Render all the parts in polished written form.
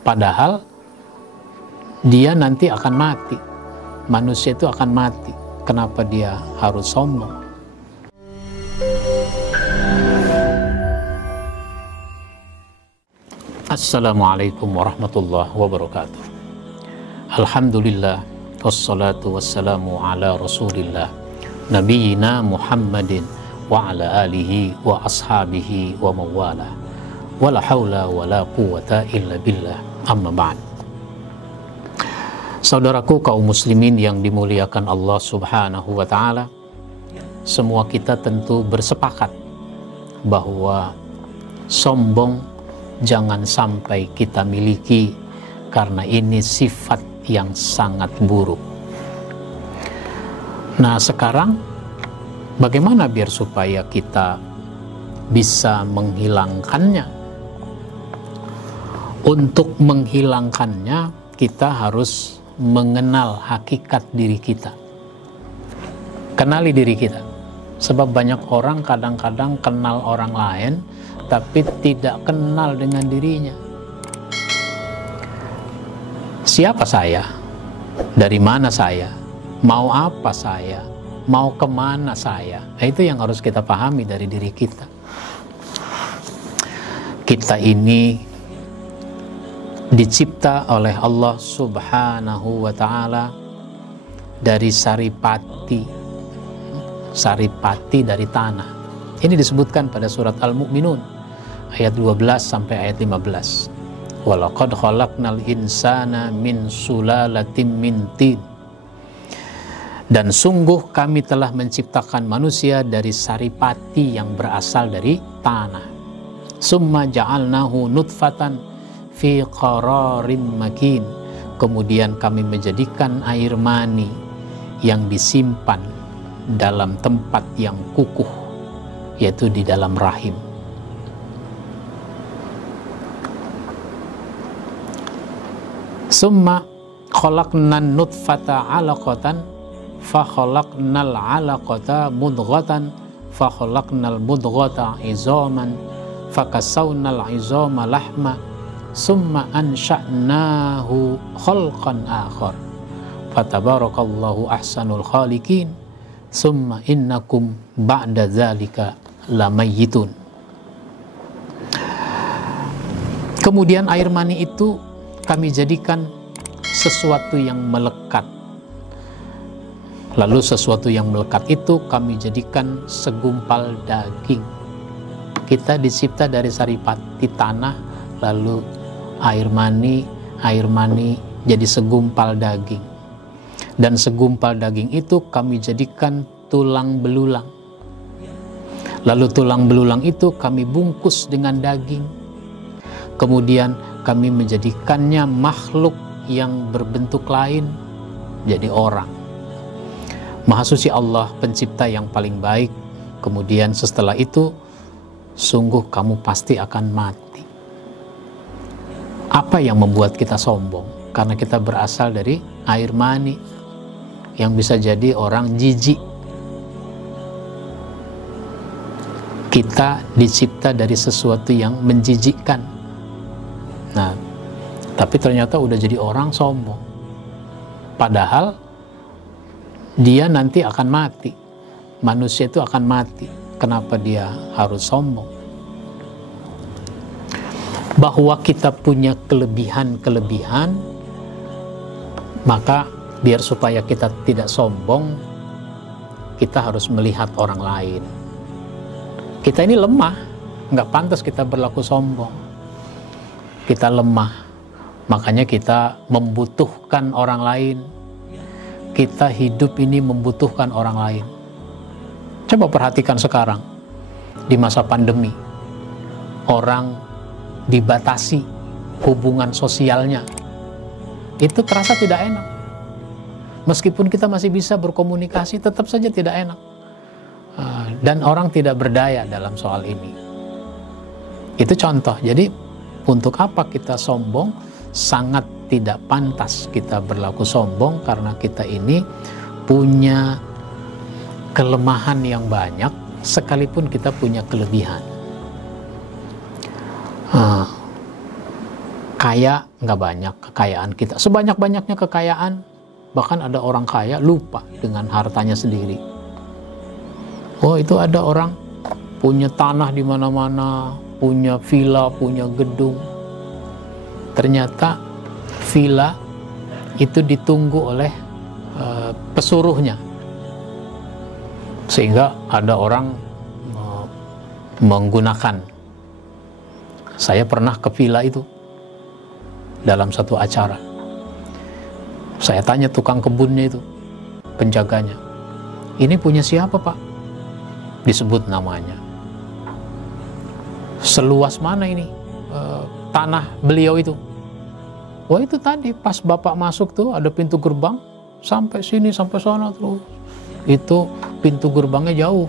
Padahal dia nanti akan mati. Manusia itu akan mati. Kenapa dia harus sombong? Assalamualaikum warahmatullahi wabarakatuh. Alhamdulillah, wassalatu wassalamu ala rasulillah, nabiyina Muhammadin wa ala alihi wa ashabihi wa mawala, wala hawla wala quwata illa billah, amma ba'd. Saudaraku kaum muslimin yang dimuliakan Allah subhanahu wa ta'ala, semua kita tentu bersepakat bahwa sombong jangan sampai kita miliki, karena ini sifat yang sangat buruk. Nah, sekarang bagaimana biar supaya kita bisa menghilangkannya? Untuk menghilangkannya, kita harus mengenal hakikat diri kita. Kenali diri kita. Sebab banyak orang kadang-kadang kenal orang lain, tapi tidak kenal dengan dirinya. Siapa saya? Dari mana saya? Mau apa saya? Mau kemana saya? Nah, itu yang harus kita pahami dari diri kita. Kita ini dicipta oleh Allah subhanahu wa ta'ala dari saripati dari tanah. Ini disebutkan pada surat Al-Mu'minun ayat 12 sampai ayat 15. Walaqad khalaqnal insana min sulalatin min tin. Dan sungguh kami telah menciptakan manusia dari saripati yang berasal dari tanah. Summa ja'alnahu nutfatan fi qararin makin. Kemudian kami menjadikan air mani yang disimpan dalam tempat yang kukuh, yaitu di dalam rahim. Summa khalaqnan nutfata 'alaqatan fa khalaqnal 'alaqata mudghatan fa khalaqnal mudghata 'idzaman fa kasawnal 'idzama lahma summa ansha'nahu khalqan akhar fatabarakallahu ahsanul khaliqin summa innakum ba'da dzalika lamayyitun. Kemudian air mani itu kami jadikan sesuatu yang melekat. Lalu sesuatu yang melekat itu kami jadikan segumpal daging. Kita dicipta dari saripati tanah, lalu air mani jadi segumpal daging. Dan segumpal daging itu kami jadikan tulang belulang. Lalu tulang belulang itu kami bungkus dengan daging. Kemudian kami menjadikannya makhluk yang berbentuk lain, jadi orang. Maha suci Allah, pencipta yang paling baik. Kemudian setelah itu, sungguh kamu pasti akan mati. Apa yang membuat kita sombong? Karena kita berasal dari air mani, yang bisa jadi orang jijik. Kita dicipta dari sesuatu yang menjijikkan. Nah, tapi ternyata udah jadi orang sombong. Padahal dia nanti akan mati. Manusia itu akan mati. Kenapa dia harus sombong? Bahwa kita punya kelebihan-kelebihan, maka biar supaya kita tidak sombong, kita harus melihat orang lain. Kita ini lemah, nggak pantas kita berlaku sombong. Kita lemah, makanya kita membutuhkan orang lain. Kita hidup ini membutuhkan orang lain. Coba perhatikan sekarang, di masa pandemi, orang dibatasi hubungan sosialnya. Itu terasa tidak enak. Meskipun kita masih bisa berkomunikasi, tetap saja tidak enak. Dan orang tidak berdaya dalam soal ini. Itu contoh. Jadi untuk apa kita sombong? Sangat tidak pantas kita berlaku sombong, karena kita ini punya kelemahan yang banyak, sekalipun kita punya kelebihan. kaya nggak banyak kekayaan kita, sebanyak-banyaknya kekayaan, bahkan ada orang kaya lupa dengan hartanya sendiri. Oh, itu ada orang punya tanah di mana-mana, punya villa, punya gedung. Ternyata villa itu ditunggu oleh pesuruhnya, sehingga ada orang menggunakan. Saya pernah ke villa itu dalam satu acara. Saya tanya tukang kebunnya itu, penjaganya, ini punya siapa Pak? Disebut namanya. Seluas mana ini tanah beliau itu? Wah, itu tadi pas Bapak masuk tuh ada pintu gerbang, sampai sini sampai sana terus. Itu pintu gerbangnya jauh.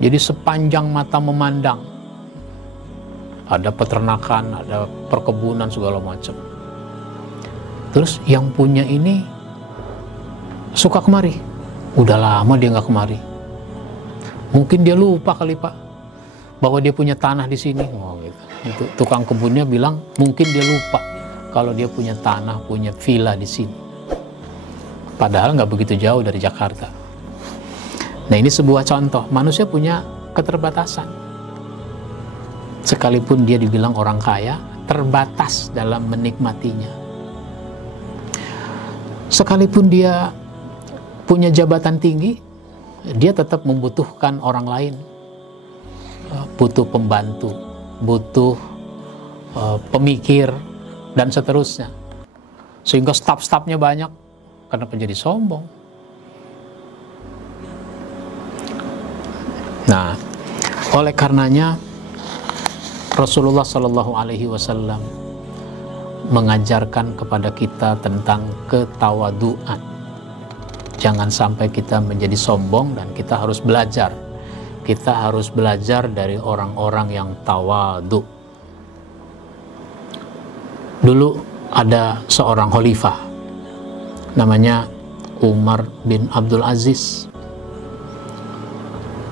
Jadi sepanjang mata memandang. Ada peternakan, ada perkebunan segala macam. Terus yang punya ini suka kemari. Udah lama dia nggak kemari. Mungkin dia lupa kali Pak bahwa dia punya tanah di sini. Oh, gitu. Itu tukang kebunnya bilang mungkin dia lupa kalau dia punya tanah, punya villa di sini. Padahal nggak begitu jauh dari Jakarta. Nah, ini sebuah contoh. Manusia punya keterbatasan. Sekalipun dia dibilang orang kaya, terbatas dalam menikmatinya. Sekalipun dia punya jabatan tinggi, dia tetap membutuhkan orang lain. Butuh pembantu, butuh pemikir, dan seterusnya. Sehingga staf-stafnya banyak. Kenapa jadi sombong? Nah, oleh karenanya Rasulullah Shallallahu Alaihi Wasallam mengajarkan kepada kita tentang ketawaduan. Jangan sampai kita menjadi sombong, dan kita harus belajar. Kita harus belajar dari orang-orang yang tawadu. Dulu ada seorang khalifah, namanya Umar bin Abdul Aziz.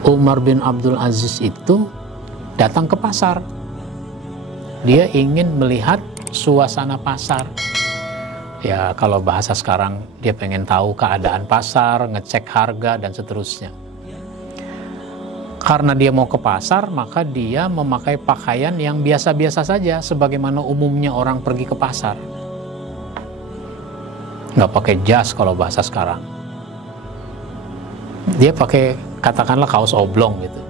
Umar bin Abdul Aziz itu datang ke pasar. Dia ingin melihat suasana pasar. Ya, kalau bahasa sekarang, dia pengen tahu keadaan pasar, ngecek harga, dan seterusnya. Karena dia mau ke pasar, maka dia memakai pakaian yang biasa-biasa saja, sebagaimana umumnya orang pergi ke pasar. Nggak pakai jas kalau bahasa sekarang. Dia pakai, katakanlah, kaos oblong gitu.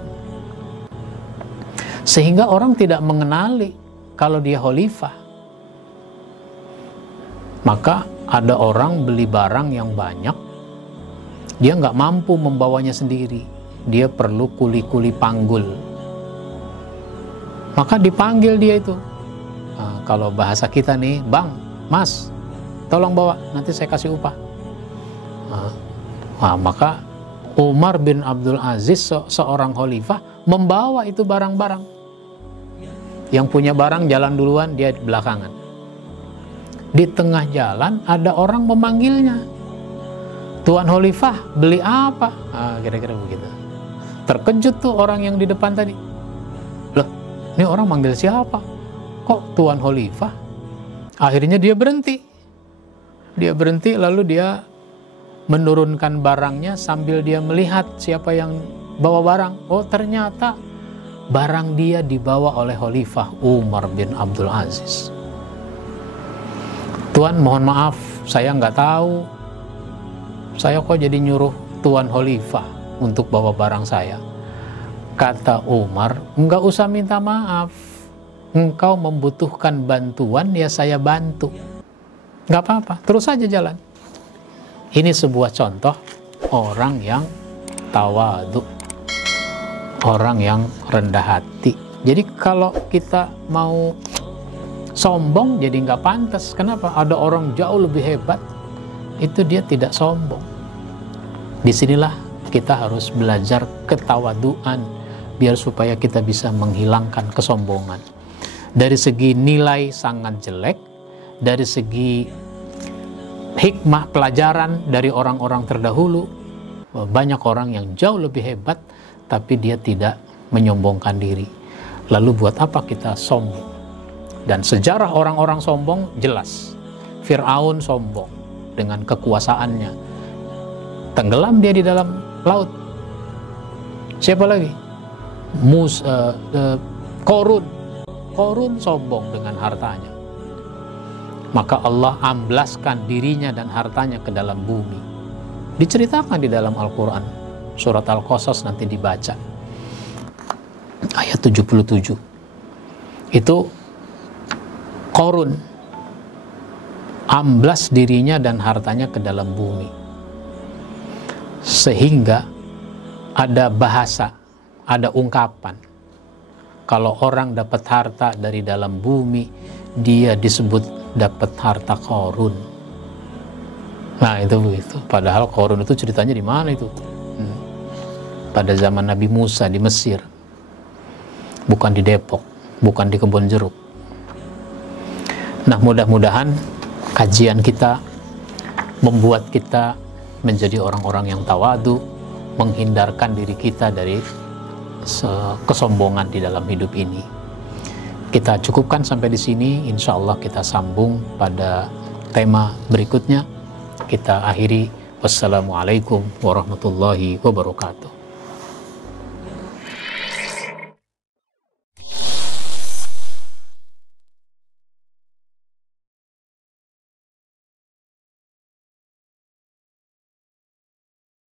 Sehingga orang tidak mengenali kalau dia khalifah. Maka ada orang beli barang yang banyak, dia nggak mampu membawanya sendiri. Dia perlu kuli-kuli panggul. Maka dipanggil dia itu. Nah, kalau bahasa kita nih, Bang, Mas, tolong bawa, nanti saya kasih upah. Nah, maka Umar bin Abdul Aziz, seorang khalifah, membawa itu barang-barang. Yang punya barang jalan duluan, dia belakangan. Di tengah jalan ada orang memanggilnya. Tuan khalifah, beli apa? Kira-kira begitu. Terkejut tuh orang yang di depan tadi. Loh, ini orang manggil siapa? Kok Tuan khalifah? Akhirnya dia berhenti. Dia berhenti, lalu dia menurunkan barangnya sambil dia melihat siapa yang bawa barang. Oh, ternyata barang dia dibawa oleh khalifah Umar bin Abdul Aziz. Tuan, mohon maaf, saya nggak tahu. Saya kok jadi nyuruh Tuan khalifah untuk bawa barang saya. Kata Umar, nggak usah minta maaf. Engkau membutuhkan bantuan, ya saya bantu. Nggak apa-apa, terus saja jalan. Ini sebuah contoh orang yang tawadu, orang yang rendah hati. Jadi kalau kita mau sombong, jadi nggak pantas. Kenapa? Ada orang jauh lebih hebat, itu dia tidak sombong. Disinilah kita harus belajar ketawaduan, biar supaya kita bisa menghilangkan kesombongan. Dari segi nilai sangat jelek, dari segi hikmah pelajaran dari orang-orang terdahulu, banyak orang yang jauh lebih hebat, tapi dia tidak menyombongkan diri. Lalu buat apa kita sombong? Dan sejarah orang-orang sombong jelas. Fir'aun sombong dengan kekuasaannya. Tenggelam dia di dalam laut. Siapa lagi? Korun sombong dengan hartanya. Maka Allah amblaskan dirinya dan hartanya ke dalam bumi. Diceritakan di dalam Al-Quran. Surat Al-Qasas nanti dibaca. Ayat 77. Itu Korun amblas dirinya dan hartanya ke dalam bumi, sehingga ada bahasa, ada ungkapan, kalau orang dapat harta dari dalam bumi, dia disebut dapat harta Korun. Nah itu. Padahal Korun itu ceritanya di mana itu? Pada zaman Nabi Musa di Mesir, bukan di Depok, bukan di Kebon Jeruk. Nah, mudah-mudahan kajian kita membuat kita menjadi orang-orang yang tawadu, menghindarkan diri kita dari kesombongan di dalam hidup ini. Kita cukupkan sampai di sini. Insya Allah kita sambung pada tema berikutnya. Kita akhiri. Wassalamualaikum warahmatullahi wabarakatuh.